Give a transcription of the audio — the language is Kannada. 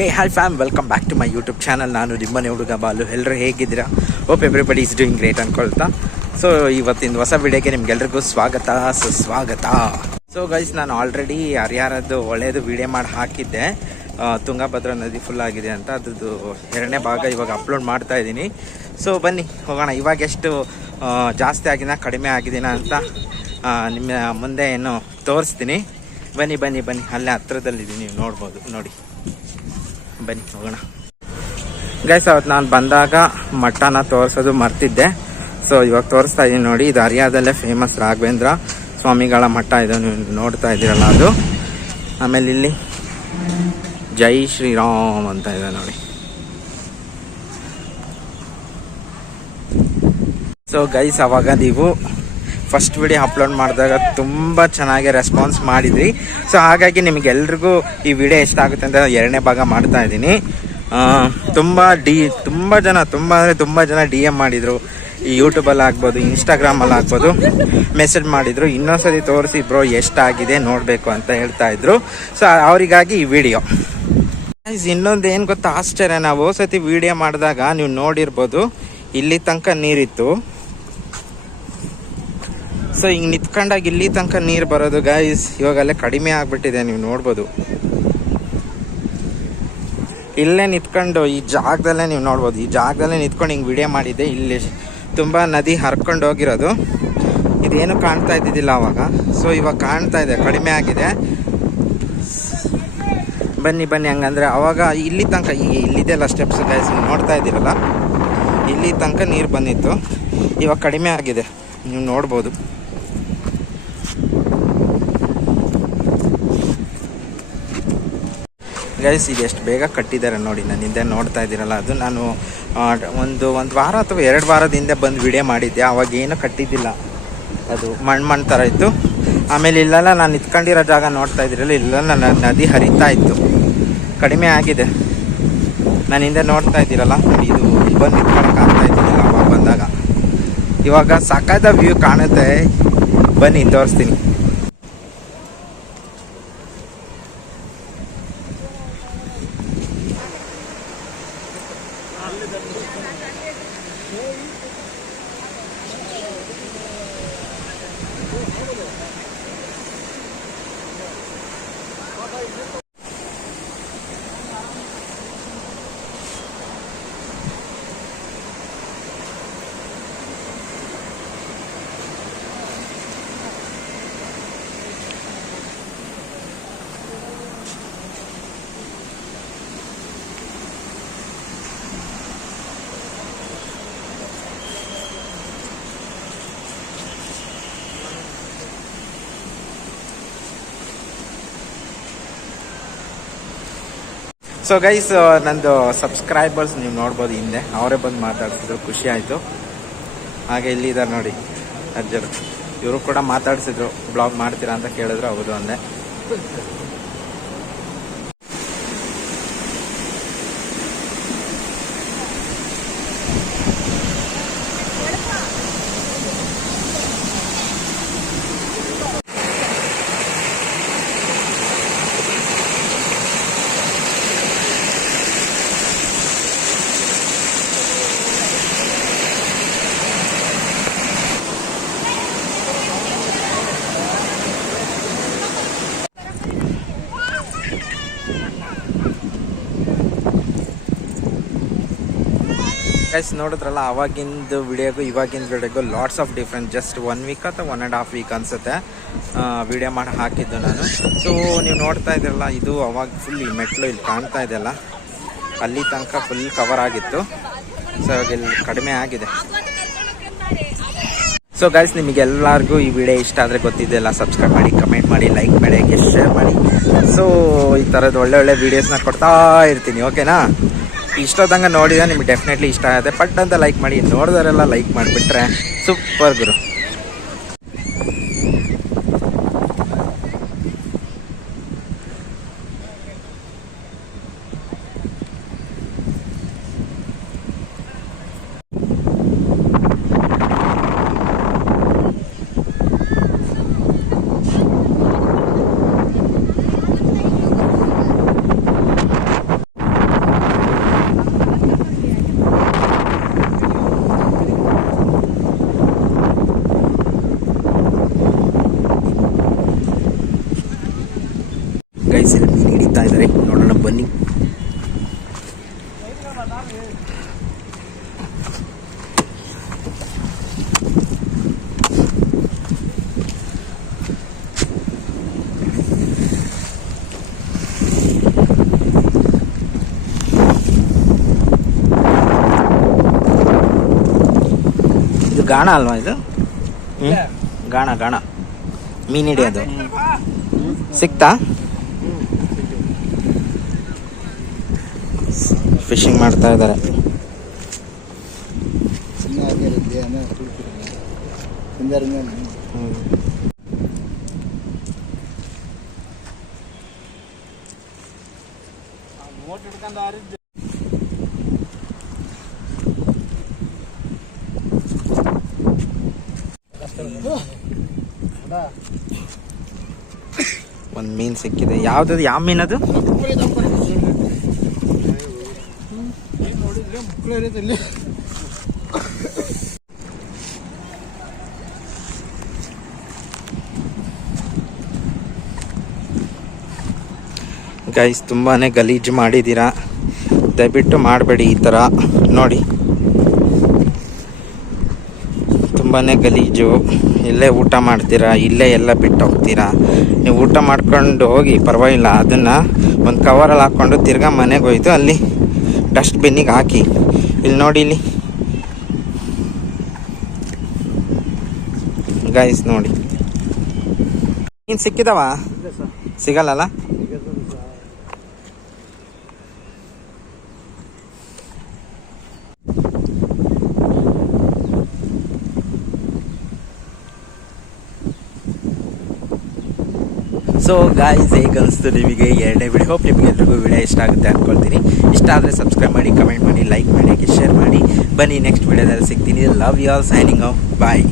Hey hi fam welcome back to my YouTube channel ನಾನು ನಿಮ್ಮನೆ ಹುಡುಗ ಬಾಲು. ಎಲ್ಲರೂ ಹೇಗಿದ್ದೀರಾ? Hope everybody is doing great ಅನ್ಕೊಳ್ತಾ. So ಇವತ್ತಿನ ಹೊಸ ವಿಡಿಯೋಗೆ ನಿಮ್ಗೆಲ್ರಿಗೂ ಸ್ವಾಗತ, ಸುಸ್ವಾಗತ. ಸೊ ಗೈಸ್ ನಾನು ಆಲ್ರೆಡಿ ಯಾರ್ಯಾರದ್ದು ಒಳ್ಳೆಯದು ವಿಡಿಯೋ ಮಾಡಿ ಹಾಕಿದ್ದೆ. ತುಂಗಭದ್ರಾ ನದಿ ಫುಲ್ ಆಗಿದೆ ಅಂತ. ಅದ್ರದ್ದು ಎರಡನೇ ಭಾಗ ಇವಾಗ ಅಪ್ಲೋಡ್ ಮಾಡ್ತಾ ಇದ್ದೀನಿ. ಸೊ ಬನ್ನಿ, ಹೋಗೋಣ. ಇವಾಗ ಎಷ್ಟು ಜಾಸ್ತಿ ಆಗಿನ, ಕಡಿಮೆ ಆಗಿದ್ದೀನ ಅಂತ ನಿಮ್ಮ ಮುಂದೆ ಏನು ತೋರಿಸ್ತೀನಿ. ಬನ್ನಿ ಬನ್ನಿ ಬನ್ನಿ. ಅಲ್ಲೇ ಹತ್ರದಲ್ಲಿದ್ದೀನಿ. ನೀವು ನೋಡ್ಬೋದು, ನೋಡಿ. ಬನ್ನಿ, ಹೋಗೋಣ. ಗೈಸ್ ಅವತ್ತು ನಾನು ಬಂದಾಗ ಮಠನ ತೋರಿಸೋದು ಮರ್ತಿದ್ದೆ. ಸೊ ಇವಾಗ ತೋರಿಸ್ತಾ ಇದ್ದೀನಿ ನೋಡಿ, ಇದು ಹರಿಯಾದಲ್ಲೇ ಫೇಮಸ್ ರಾಘವೇಂದ್ರ ಸ್ವಾಮಿಗಳ ಮಠ ಇದು ನೀವು ನೋಡ್ತಾ ಇದ್ದೀರಲ್ಲ ಅದು. ಆಮೇಲೆ ಇಲ್ಲಿ ಜೈ ಶ್ರೀರಾಮ್ ಅಂತ ಇದೆ ನೋಡಿ. ಸೊ ಗೈಸ್ ಅವಾಗ ನೀವು ಫಸ್ಟ್ ವಿಡಿಯೋ ಅಪ್ಲೋಡ್ ಮಾಡಿದಾಗ ತುಂಬ ಚೆನ್ನಾಗಿ ರೆಸ್ಪಾನ್ಸ್ ಮಾಡಿದ್ರಿ. ಸೊ ಹಾಗಾಗಿ ನಿಮಗೆಲ್ರಿಗೂ ಈ ವಿಡಿಯೋ ಇಷ್ಟ ಆಗುತ್ತೆ ಅಂತ ಎರಡನೇ ಭಾಗ ಮಾಡ್ತಾ ಇದ್ದೀನಿ. ತುಂಬ ಡಿ, ತುಂಬ ಜನ, ತುಂಬ ಅಂದರೆ ತುಂಬ ಜನ ಡಿ ಎಂ ಮಾಡಿದರು. ಈ ಯೂಟ್ಯೂಬಲ್ಲಿ ಆಗ್ಬೋದು ಇನ್ಸ್ಟಾಗ್ರಾಮಲ್ಲಿ ಆಗ್ಬೋದು. ಮೆಸೇಜ್ ಮಾಡಿದರು ಇನ್ನೊಂದ್ಸರಿ ತೋರಿಸಿ ಬ್ರೋ ಎಷ್ಟಾಗಿದೆ ನೋಡಬೇಕು ಅಂತ ಹೇಳ್ತಾ ಇದ್ರು. ಸೊ ಅವರಿಗಾಗಿ ಈ ವಿಡಿಯೋ ಇನ್ನೊಂದು ಏನು ಗೊತ್ತಾ, ಆಶ್ಚರ್ಯ. ನಾವು ಸತಿ ವಿಡಿಯೋ ಮಾಡಿದಾಗ ನೀವು ನೋಡಿರ್ಬೋದು, ಇಲ್ಲಿ ತನಕ ನೀರಿತ್ತು. ಸೊ ಹಿಂಗೆ ನಿತ್ಕೊಂಡಾಗ ಇಲ್ಲಿ ತನಕ ನೀರು ಬರೋದು ಗೈಸ್ ಇವಾಗಲ್ಲೇ ಕಡಿಮೆ ಆಗಿಬಿಟ್ಟಿದೆ, ನೀವು ನೋಡ್ಬೋದು. ಇಲ್ಲೇ ನಿಂತ್ಕೊಂಡು ಈ ಜಾಗದಲ್ಲೇ ನೀವು ನೋಡ್ಬೋದು. ಈ ಜಾಗದಲ್ಲೇ ನಿಂತ್ಕೊಂಡು ಹಿಂಗೆ ವಿಡಿಯೋ ಮಾಡಿದ್ದೆ. ಇಲ್ಲಿ ತುಂಬ ನದಿ ಹರ್ಕೊಂಡು ಹೋಗಿರೋದು. ಇದೇನು ಕಾಣ್ತಾ ಇದ್ದಿದ್ದಿಲ್ಲ ಅವಾಗ. ಸೊ ಇವಾಗ ಕಾಣ್ತಾ ಇದೆ, ಕಡಿಮೆ ಆಗಿದೆ. ಬನ್ನಿ ಬನ್ನಿ, ಹಂಗಂದ್ರೆ ಅವಾಗ ಇಲ್ಲಿ ತನಕ, ಈ ಇಲ್ಲಿದೆಲ್ಲ ಸ್ಟೆಪ್ಸ್ ಗೈಸ್ ನೋಡ್ತಾ ಇದ್ದೀರಲ್ಲ? ಇಲ್ಲಿ ತನಕ ನೀರು ಬಂದಿತ್ತು. ಇವಾಗ ಕಡಿಮೆ ಆಗಿದೆ. ನೀವು ನೋಡ್ಬೋದು. ಗೈಸ್ ಇದು ಎಷ್ಟು ಬೇಗ ಕಟ್ಟಿದ್ದಾರೆ ನೋಡಿ, ನಾನು ಹಿಂದೆ ನೋಡ್ತಾ ಇದ್ದೀರಲ್ಲ ಅದು ನಾನು ಒಂದು ಒಂದು ವಾರ ಅಥವಾ ಎರಡು ವಾರದ ಹಿಂದೆ ಬಂದು ವಿಡಿಯೋ ಮಾಡಿದ್ದೆ ಆವಾಗ ಏನೂ ಕಟ್ಟಿದ್ದಿಲ್ಲ. ಅದು ಮಣ್ಣು ಮಣ್ಣು ಥರ ಇತ್ತು. ಆಮೇಲೆ ಇಲ್ಲೆಲ್ಲ ನಾನು ನಿಂತ್ಕೊಂಡಿರೋ ಜಾಗ ನೋಡ್ತಾ ಇದ್ದೀರಲ್ಲ, ಇಲ್ಲೆಲ್ಲ ನನ್ನ ನದಿ ಹರಿತಾ ಇತ್ತು. ಕಡಿಮೆ ಆಗಿದೆ. ನಾನು ಹಿಂದೆ ನೋಡ್ತಾ ಇದ್ದೀರಲ್ಲ ಇದು ಇಲ್ಲಿ ಬಂದು ನಿಂತ್ಕೊಳಕ್ಕೆ ಆಗ್ತಾ ಇದ್ದಿಲ್ಲ ಅವಾಗ ಬಂದಾಗ. ಇವಾಗ ಸಾಕಾದ ವ್ಯೂ ಕಾಣುತ್ತೆ. ಬನ್ನಿ, ತೋರಿಸ್ತೀನಿ. Hey. ಸೊ ಗೈಸ್ ನಂದು ಸಬ್ಸ್ಕ್ರೈಬರ್ಸ್ ನೀವು ನೋಡ್ಬೋದು ಹಿಂದೆ. ಅವರೇ ಬಂದು ಮಾತಾಡ್ಸಿದ್ರು ಖುಷಿ ಆಯಿತು. ಹಾಗೆ ಇಲ್ಲಿ ಇದ್ದಾರೆ ನೋಡಿ ಅಜ್ಜರು. ಇವರು ಕೂಡ ಮಾತಾಡಿಸಿದ್ರು. ಬ್ಲಾಗ್ ಮಾಡ್ತೀರಾ ಅಂತ ಕೇಳಿದ್ರು. ಹೌದು ಅಂದೆ. ಗೈಸ್ ನೋಡಿದ್ರಲ್ಲ, ಅವಾಗಿಂದ ವಿಡಿಯೋಗೂ ಇವಾಗಿನ ವಿಡಿಯೋಗೂ lots of difference just one week ಅಥವಾ ಒನ್ ಆ್ಯಂಡ್ ಹಾಫ್ ವೀಕ್ ಅನಿಸುತ್ತೆ. ವಿಡಿಯೋ ಮಾಡಿ ಹಾಕಿದ್ದು ನಾನು. ಸೊ ನೀವು ನೋಡ್ತಾ ಇದ್ದೀರಲ್ಲ, ಇದು ಅವಾಗ ಫುಲ್ ಮೆಟ್ಲು ಇಲ್ಲಿ ಕಾಣ್ತಾ ಇದೆಯಲ್ಲ, ಅಲ್ಲಿ ತನಕ ಫುಲ್ ಕವರ್ ಆಗಿತ್ತು. ಸೊ ಇವಾಗ ಇಲ್ಲಿ ಕಡಿಮೆ ಆಗಿದೆ. ಸೊ ಗೈಸ್ ನಿಮಗೆಲ್ಲರಿಗೂ ಈ ವಿಡಿಯೋ ಇಷ್ಟ ಆದರೆ ಗೊತ್ತಿದ್ದೆಲ್ಲ ಸಬ್ಸ್ಕ್ರೈಬ್ ಮಾಡಿ ಕಮೆಂಟ್ ಮಾಡಿ ಲೈಕ್ ಮಾಡಿ ಶೇರ್ ಮಾಡಿ. ಸೊ ಈ ಥರದ್ದು ಒಳ್ಳೆ ಒಳ್ಳೆ ವೀಡಿಯೋಸ್ನ ಕೊಡ್ತಾ ಇರ್ತೀನಿ ಓಕೆನಾ ಇಷ್ಟೊತ್ತಂಗೆ ನೋಡಿದ್ರೆ ನಿಮ್ಗೆ ಡೆಫಿನೆಟ್ಲಿ ಇಷ್ಟ ಆಗುತ್ತೆ. ಪಟ್ ಅಂತ ಲೈಕ್ ಮಾಡಿ ನೋಡಿದರೆಲ್ಲ ಲೈಕ್ ಮಾಡಿಬಿಟ್ರೆ ಸೂಪರ್ ಗುರು. ಇದು ಗಾಣ ಅಲ್ವಾ ಇದು? ಗಾಣ ಗಾಣ. ಮೀನ್ ಹಿಡಿಯೋದು. ಸಿಕ್ತಾ? ಫಿಶಿಂಗ್ ಮಾಡ್ತಾ ಇದ್ದಾರೆ. ಒಂದು ಮೀನ್ ಸಿಕ್ಕಿದೆ. ಯಾವ್ದದು ಯಾವ ಮೀನದು ಗೈಸ್ ತುಂಬಾ ಗಲೀಜು ಮಾಡಿದ್ದೀರಾ? ದಯವಿಟ್ಟು ಮಾಡಬೇಡಿ ಈ ಥರ. ನೋಡಿ. ತುಂಬಾ ಗಲೀಜು. ಇಲ್ಲೇ ಊಟ ಮಾಡ್ತೀರಾ? ಇಲ್ಲೇ ಎಲ್ಲ ಬಿಟ್ಟು ಹೋಗ್ತೀರಾ? ನೀವು ಊಟ ಮಾಡ್ಕೊಂಡು ಹೋಗಿ, ಪರವಾಗಿಲ್ಲ. ಅದನ್ನು ಒಂದು ಕವರಲ್ಲಿ ಹಾಕ್ಕೊಂಡು ತಿರ್ಗಾ ಮನೆಗೆ ಹೋಯ್ತು ಅಲ್ಲಿ. ಡಸ್ಟ್ಬಿನ್ನಿಗೆ ಹಾಕಿ. ಇಲ್ಲಿ ನೋಡಿ ಇಲ್ಲಿ. ಗೈಸ್ ನೋಡಿ. ನೀನು ಸಿಕ್ಕಿದವ? ಸಿಗಲ್ಲಲ್ಲ? ಸೊ ಗಾಯ್ಸ್ ಹೇಗೆ ಅನಿಸ್ತು ನಿಮಗೆ ಎರಡನೇ ವಿಡಿಯೋ ಹೋಪ್ ನಿಮಗೆ ಎಲ್ರಿಗೂ ವಿಡಿಯೋ ಇಷ್ಟ ಆಗುತ್ತೆ ಅಂದ್ಕೊಳ್ತೀನಿ ಇಷ್ಟ ಆದರೆ ಸಬ್ಸ್ಕ್ರೈಬ್ ಮಾಡಿ ಕಮೆಂಟ್ ಮಾಡಿ ಲೈಕ್ ಮಾಡಿ ಶೇರ್ ಮಾಡಿ. ಬನ್ನಿ ನೆಕ್ಸ್ಟ್ ವಿಡಿಯೋದಲ್ಲಿ ಸಿಗ್ತೀನಿ. Love you all signing off bye